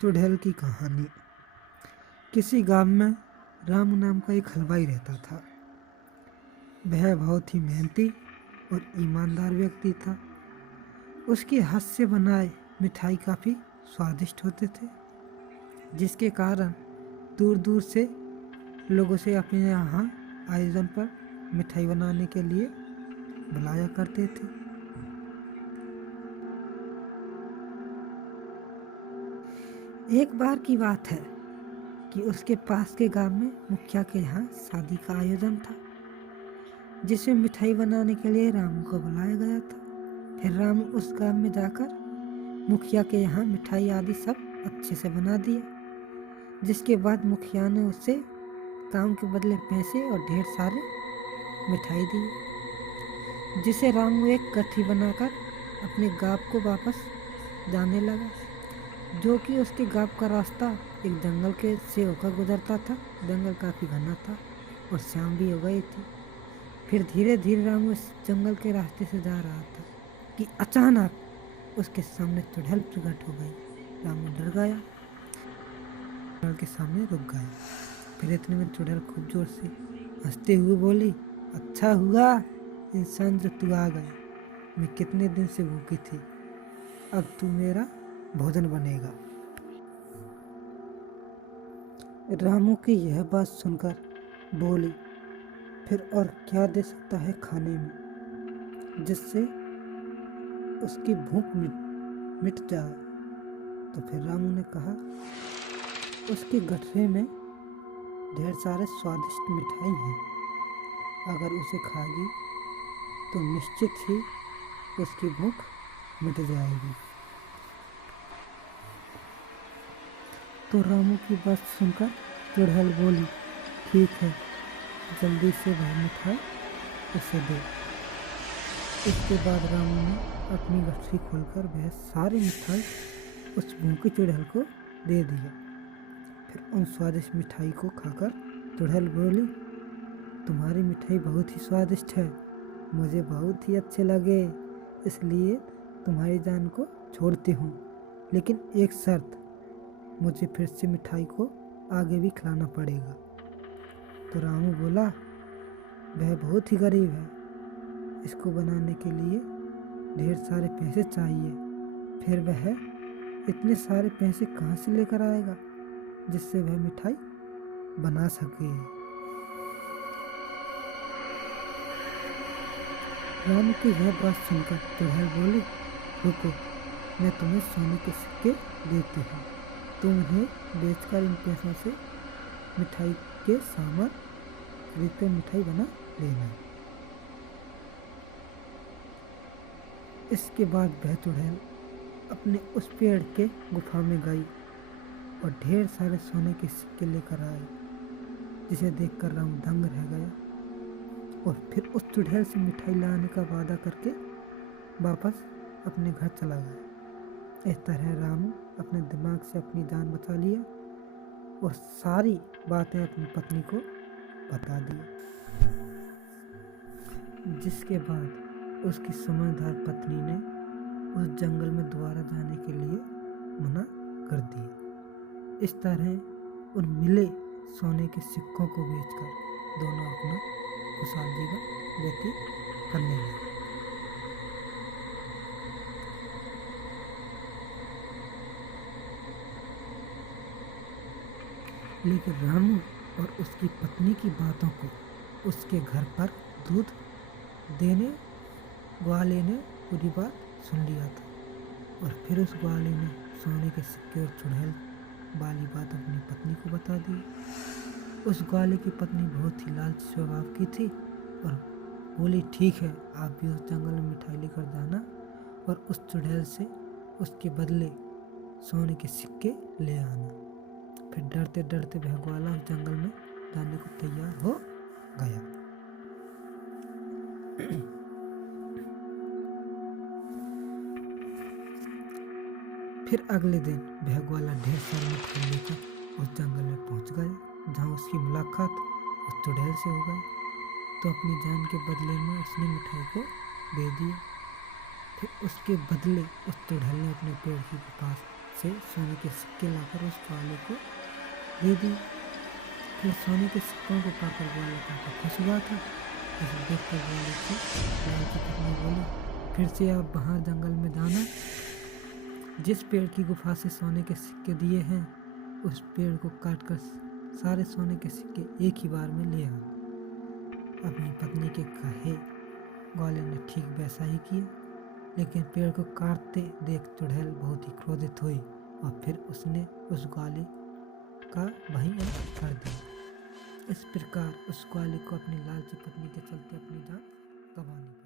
चुड़ैल की कहानी। किसी गांव में रामू नाम का एक हलवाई रहता था। वह बहुत ही मेहनती और ईमानदार व्यक्ति था। उसके हाथ से बनाए मिठाई काफ़ी स्वादिष्ट होते थे, जिसके कारण दूर दूर से लोग उसे अपने यहाँ आयोजन पर मिठाई बनाने के लिए बुलाया करते थे। एक बार की बात है कि उसके पास के गांव में मुखिया के यहाँ शादी का आयोजन था, जिसमें मिठाई बनाने के लिए रामू को बुलाया गया था। फिर रामू उस गांव में जाकर मुखिया के यहाँ मिठाई आदि सब अच्छे से बना दिया, जिसके बाद मुखिया ने उससे काम के बदले पैसे और ढेर सारे मिठाई दी, जिसे रामू एक गठरी बनाकर अपने गांव को वापस जाने लगा, जो कि उसके गांव का रास्ता एक जंगल के से होकर गुजरता था। जंगल काफ़ी घना था और शाम भी हो गई थी। फिर धीरे धीरे रामू इस जंगल के रास्ते से जा रहा था कि अचानक उसके सामने चुड़ैल प्रकट हो गई। रामू डर गया, चुड़ैल के सामने रुक गया। फिर इतने में चुड़ैल खूब जोर से हंसते हुए बोली, अच्छा हुआ इंसान जो तू आ गया। मैं कितने दिन से भूखी थी, अब तू मेरा भोजन बनेगा। रामू की यह बात सुनकर बोली, फिर और क्या दे सकता है खाने में जिससे उसकी भूख मिट जाए। तो फिर रामू ने कहा, उसकी गठरी में ढेर सारे स्वादिष्ट मिठाई हैं, अगर उसे खाएगी तो निश्चित ही उसकी भूख मिट जाएगी। तो रामू की बात सुनकर चुड़ैल बोली, ठीक है, जल्दी से वह मिठाई उसे दे। इसके बाद रामू ने अपनी गठरी खोलकर वह सारी मिठाई उस भूखी चुड़ैल को दे दिया। फिर उन स्वादिष्ट मिठाई को खाकर चुड़ैल बोली, तुम्हारी मिठाई बहुत ही स्वादिष्ट है, मुझे बहुत ही अच्छे लगे, इसलिए तुम्हारी जान को छोड़ती हूँ, लेकिन एक शर्त, मुझे फिर से मिठाई को आगे भी खिलाना पड़ेगा। तो रामू बोला, वह बहुत ही गरीब है, इसको बनाने के लिए ढेर सारे पैसे चाहिए। फिर वह इतने सारे पैसे कहाँ से लेकर आएगा जिससे वह मिठाई बना सके। रामू की यह बात सुनकर चुड़ैल बोली, रुको, मैं तुम्हें सोने के सिक्के देती हूँ, तुम उन्हें बेचकर इन पैसों से मिठाई के सामान खरीदकर मिठाई बना लेना। इसके बाद वह चुड़ैल अपने उस पेड़ के गुफा में गई और ढेर सारे सोने के सिक्के लेकर आई, जिसे देखकर रामू दंग रह गया और फिर उस चुड़ैल से मिठाई लाने का वादा करके वापस अपने घर चला गया। इस तरह रामू अपने दिमाग से अपनी जान बचा लिया और सारी बातें अपनी पत्नी को बता दी, जिसके बाद उसकी समझदार पत्नी ने उस जंगल में दोबारा जाने के लिए मना कर दिया। इस तरह उन मिले सोने के सिक्कों को बेचकर दोनों अपना खुशहाल जीवन व्यतीत करने लगे। लेकिन रामू और उसकी पत्नी की बातों को उसके घर पर दूध देने वाले ने पूरी बात सुन लिया था और फिर उस वाले ने सोने के सिक्के और चुड़ैल वाली बात अपनी पत्नी को बता दी। उस ग्वाले की पत्नी बहुत ही लालची स्वभाव की थी और बोली, ठीक है, आप भी उस जंगल में मिठाई लेकर जाना और उस चुड़ैल से उसके बदले सोने के सिक्के ले आना। फिर डरते डरते वह ग्वाला उस जंगल में जाने को तैयार हो गया। फिर अगले दिन वह ग्वाला ढेर सारी मिठाई लेकर उस जंगल में पहुंच गया, जहां उसकी मुलाकात उस चुड़ैल से हो गई। तो अपनी जान के बदले में उसने मिठाई को दे दिया। फिर उसके बदले उस चुड़ैल ने अपने पेड़ के पास से सोने के सिक्के लाकर उस ग्वाले को दे दी। फिर सोने के सिक्कों को पाकर ग्वाला काफी खुश हुआ था। इसे देखकर ग्वाले की लाल की पत्नी बोली, फिर से आप बाहर जंगल में जाना, जिस पेड़ की गुफा से सोने के सिक्के दिए हैं उस पेड़ को काटकर सारे सोने के सिक्के एक ही बार में ले आओ। अपनी पत्नी के कहे ग्वाले ने ठीक वैसा ही किया, लेकिन पेड़ को काटते देख चुड़ैल बहुत ही क्रोधित हुई और फिर उसने उस ग्वाले का वहीं अंत कर दिया। इस प्रकार उस ग्वाले को अपनी लालची पत्नी के चलते अपनी जान गंवानी पड़ी।